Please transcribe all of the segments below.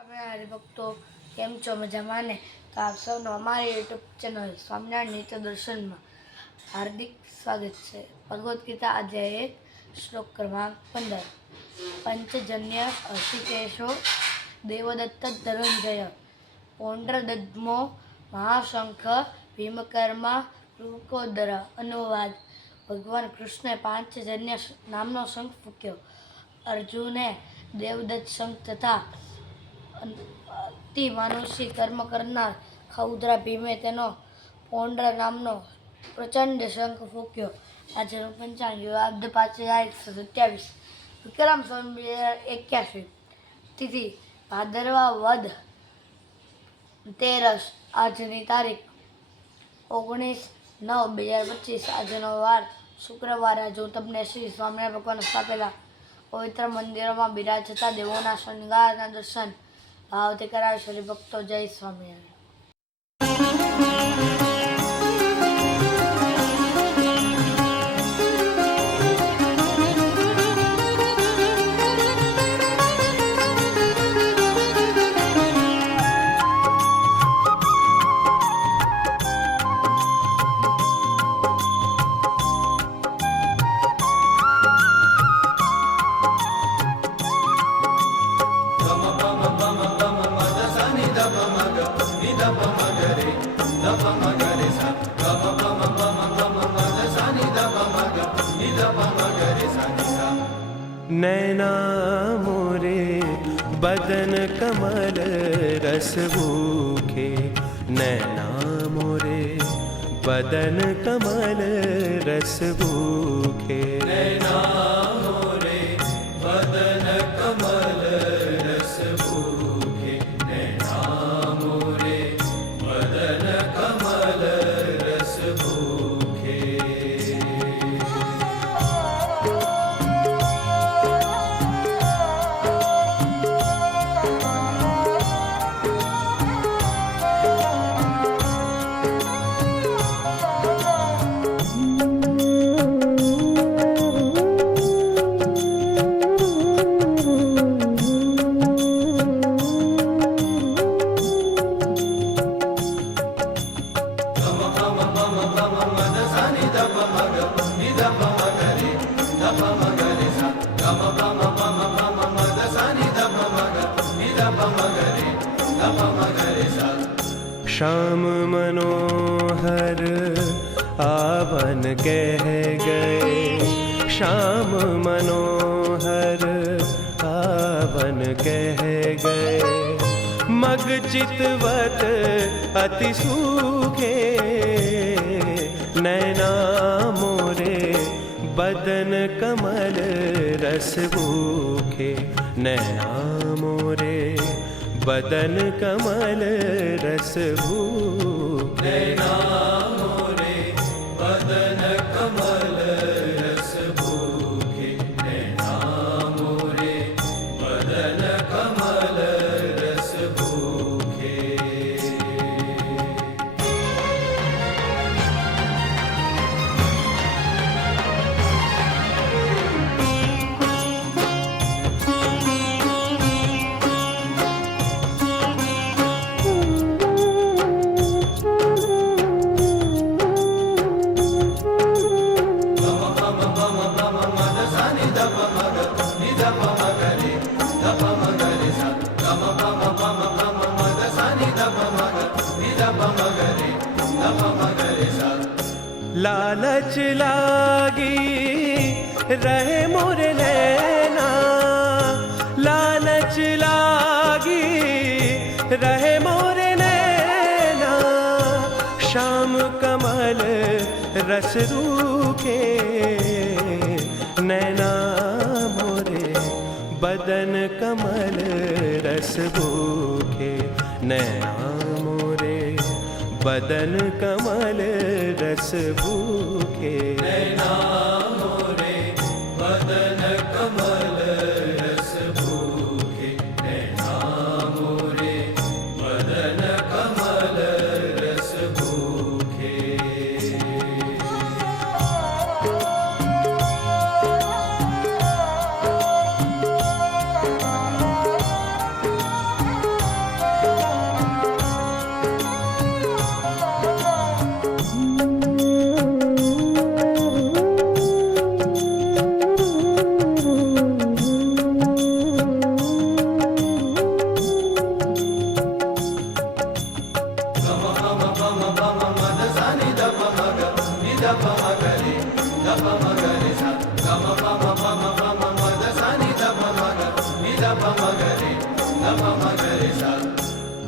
સ્વામિનારાયણ હરિભક્તો કેમ છો? મજામાં ને? તો આપ સૌનો અમારી યુટ્યુબ ચેનલ સ્વામિનારાયણ નિત્ય દર્શનમાં હાર્દિક સ્વાગત છે. ભગવદ્ ગીતા અધ્યાય 1 શ્લોક ક્રમાંક 15. પંચજન્ય હર્ષિકેશો દેવદત્ત ધનંજય પૌંડ્રદધ્મો મહાશંખ ભીમકર્મા રૂકોદર. અનુવાદ: ભગવાન કૃષ્ણે પાંચજન્ય નામનો શંખ ફૂંક્યો. અર્જુને દેવદત્ત શંખ તથા અતિ માનુષી કર્મ કરનાર ખઉદ્ર ભીમે તેનો પૌંડ્ર નામનો પ્રચંડ શંખ ફૂંક્યો. આજનું પંચાંગ યુગાબ્દ 5127 વિક્રમ સંવત 81 તિથિ ભાદરવા વદ તેરસ. આજની તારીખ 19/9/2025. આજનો વાર શુક્રવાર. આજે હું તમને શ્રી સ્વામિનારાયણ ભગવાન સ્થાપેલા પવિત્ર મંદિરોમાં બિરાજતા દેવોના શણગારના દર્શન ભાવથી કરાવીશ. હરિભક્તો જય સ્વામિનારાયણ. नैना मोरे बदन कमल रस भूखे, नैना मोरे बदन कमल रस भूखे, नैना मोरे बदन कमल रस भूखे, नैना मोरे बदन कमल रस भूखे. श्याम मनोहर आवन कह गए, श्याम मनोहर आवन कह गए, मग चितवत अति सूखे, नैना मोरे बदन कमल रस भूखे, नैना मोरे बदन कमल रस भूखे, नैना मोरे बदन कमल रस भूखे, नैना मोरे बदन कमल रस भूखे. लालच लागी रहे मोरे नैना, लालच लागी रहे मोरे नैना, श्याम कमल रस रूखे, नैना मोरे बदन कमल रस भूखे, नैना मोरे बदन कमल रस भूखे, नैना मोरे बदन कमल रस भूखे, नैना मोरे बदन कमल रस भूखे.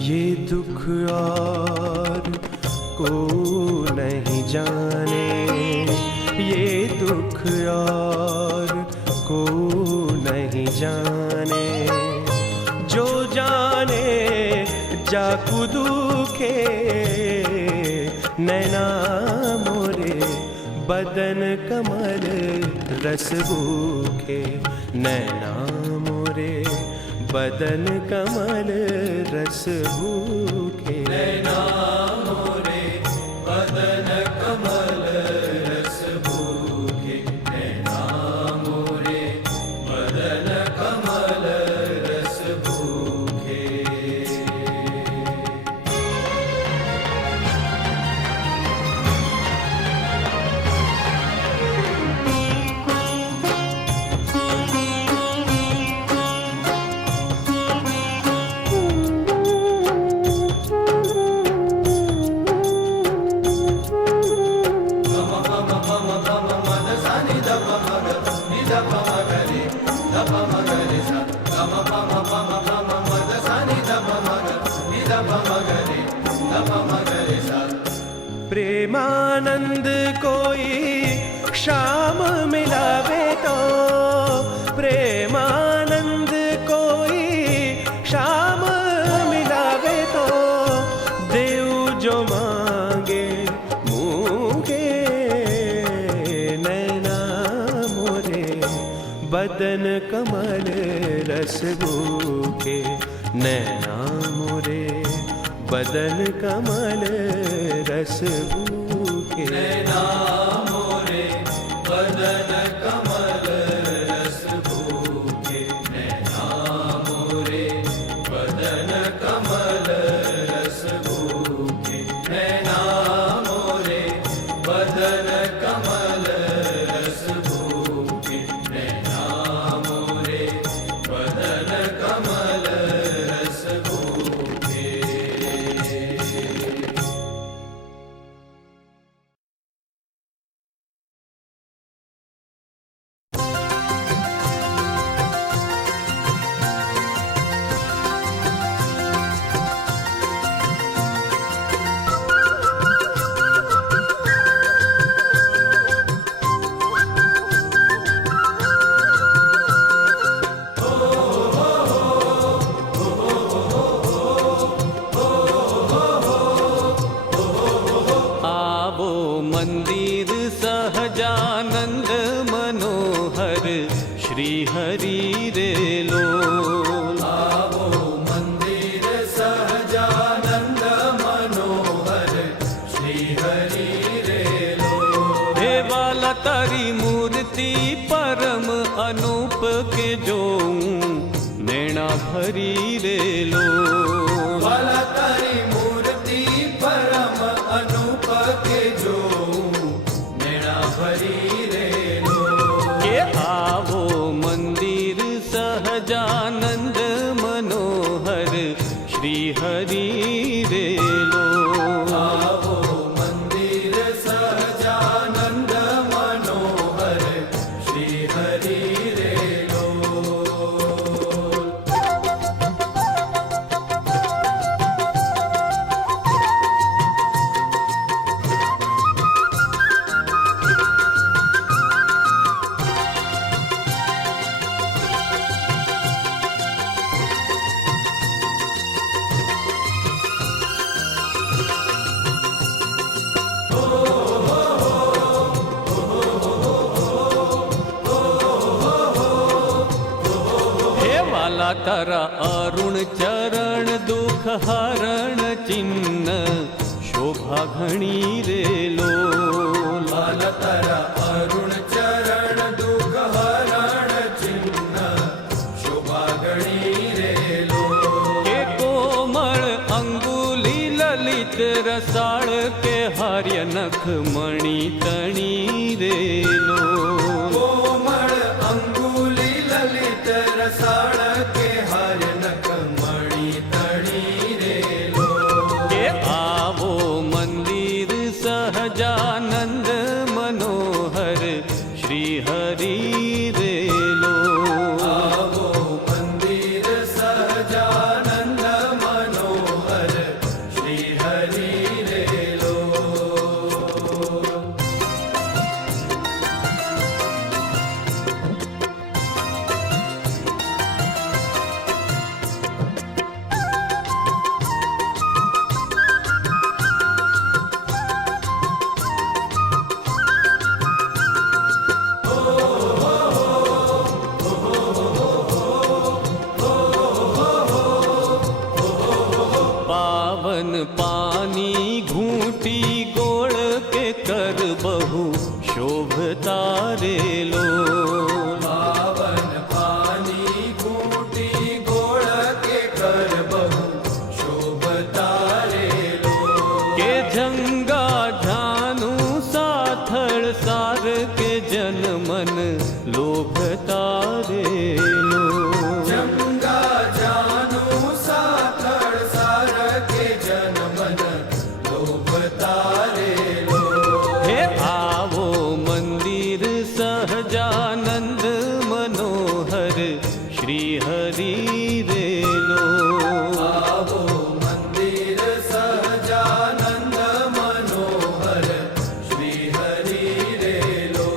ये दुख और को नहीं जाने, ये दुख और को नहीं जाने, जो जाने जाकु दुखे नैना मोरे बदन कमल रस भूखे, नैना मोरे बदन कमल रस भूखे, नैना मोरे बदन कमल रस भूखे, नैना मोरे बदन कमल रस भूखे। प्रेमानंद कोई शाम मिलावे तो, प्रेमानंद कोई शाम मिलावे तो, देव जो मांगे मूंगे नैना मोरे बदन कमल रस भूखे, नैना मोरे बदन कमल रस भूखे, नैना मोरे बदन कमल रस भूखे, नैना मोरे बदन कमल रस भूखे, नैना मोरे बदन कमल रस भूखे, नैना मोरे बदन कमल रस भूखे। मंदिर सहजानंद मनोहर श्री हरि रे लोल, आवो मंदिर सहजानंद मनोहर श्री हरि रे लोल, हे वाला तारी मूर्ति परम अनूप के जोऊं नैना भरी रे लोल, वाला तारी मूर्ति परम अनूप के जो नैना भरी रे लोल, के आवो मंदिर सहजानंद मनोहर श्री हरि रे लोल, आवो मंदिर सहजानंद मनोहर श्री हरि रे लोल। वाला तारा अरुण चरण दुख हरण चिन्ह शोभा घणी रे लोल, वाला तारा अरुण चरण दुख हरण चिन्ह शोभा गणी रे लोल, के कोमल अंगुली ललित रसाळ के हार्य नख मणि तणी रे लोल, कोमल अंगुली ललित रसाळ के हर नख मणि तणी रे लोल, के आवो मंदिर सहजानंद मनोहर श्री हरि रे लोल, आवो मंदिर सहजा पावन पानी घूटी गोड़ के कर बहु शोभता रे लोल पावन पानी घूटी गोड़ के कर बहु शोभता रे लोल के जंगा झानु साथड़ सार के जन मन लोभता रे लोल जंगा जानु साथड़ सार के जन मन लोभता रे लोल हे आवो मंदिर सहजानंद मनोहर श्री हरि रे लोल आवो मंदिर सहजानंद मनोहर श्री हरि रे लोल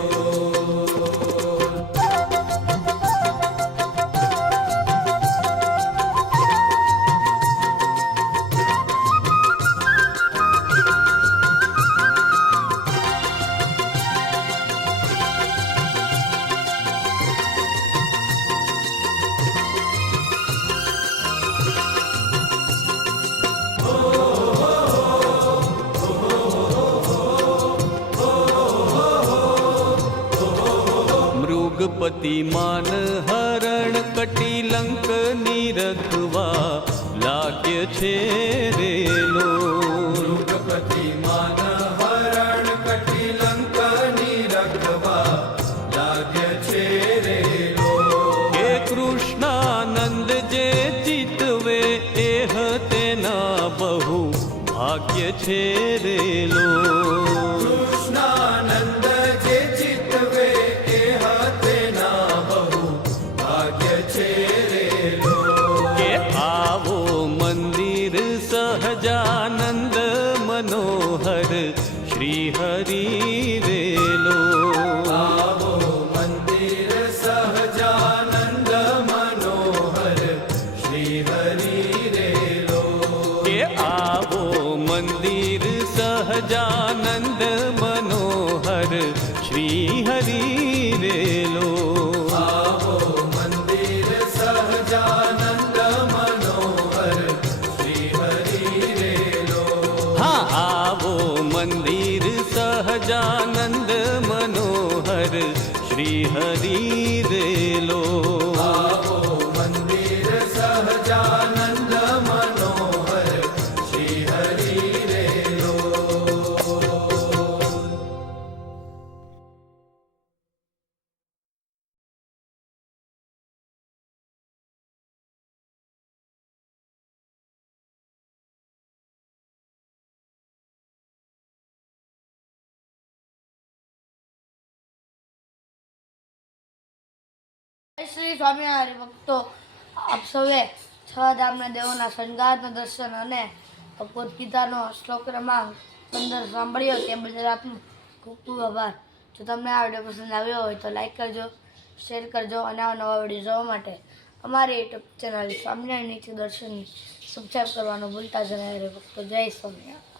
मृगपति मान हरण कटिलंक निरखवा लाग्य छे रे लोल मृगपति मान हरण कटिलंक निरखवा लाग्य छे रे लोल हे कृष्णानंद जे चितवे एह तेना बहु भाग्य छे रे लोल कृष्णानंद जे चितवे एह तेना बहु भाग्य छे रे लोल के आवो मंदिर सहजानंद मनोहर श्री हरि रे लोल आवो मंदिर सहजानंद मनोहर श्री हरि रे लोल के आवो मंदिर सहजानंद मनोहर श्री हरि रे लोल आवो मंदिर सहजानंद मनोहर श्री हरि रे लोल हाँ आवो मंदिर सहजानंद मनोहर श्री हरि रे लोल आवो मंदिर सहजानंद मनोहर श्री हरि रे लोल જય શ્રી સ્વામિનારાયણ ભક્તો, આપ સૌએ છ ધામના દેવોના શણગારના દર્શન અને ભગવદ્ ગીતાનો શ્લોક ક્રમાંક 15 સાંભળ્યો તે બદલ આપનો ખૂબ ખૂબ આભાર. જો તમને આ વિડીયો પસંદ આવ્યો હોય તો લાઈક કરજો, શેર કરજો અને આવા નવા વિડીયો જોવા માટે અમારી યુટ્યુબ ચેનલ સ્વામિનારાયણ નીતિ દર્શનની સબસ્ક્રાઈબ કરવાનું ભૂલતા જ નહીં રે ભક્તો. જય સ્વામિનારાયણ.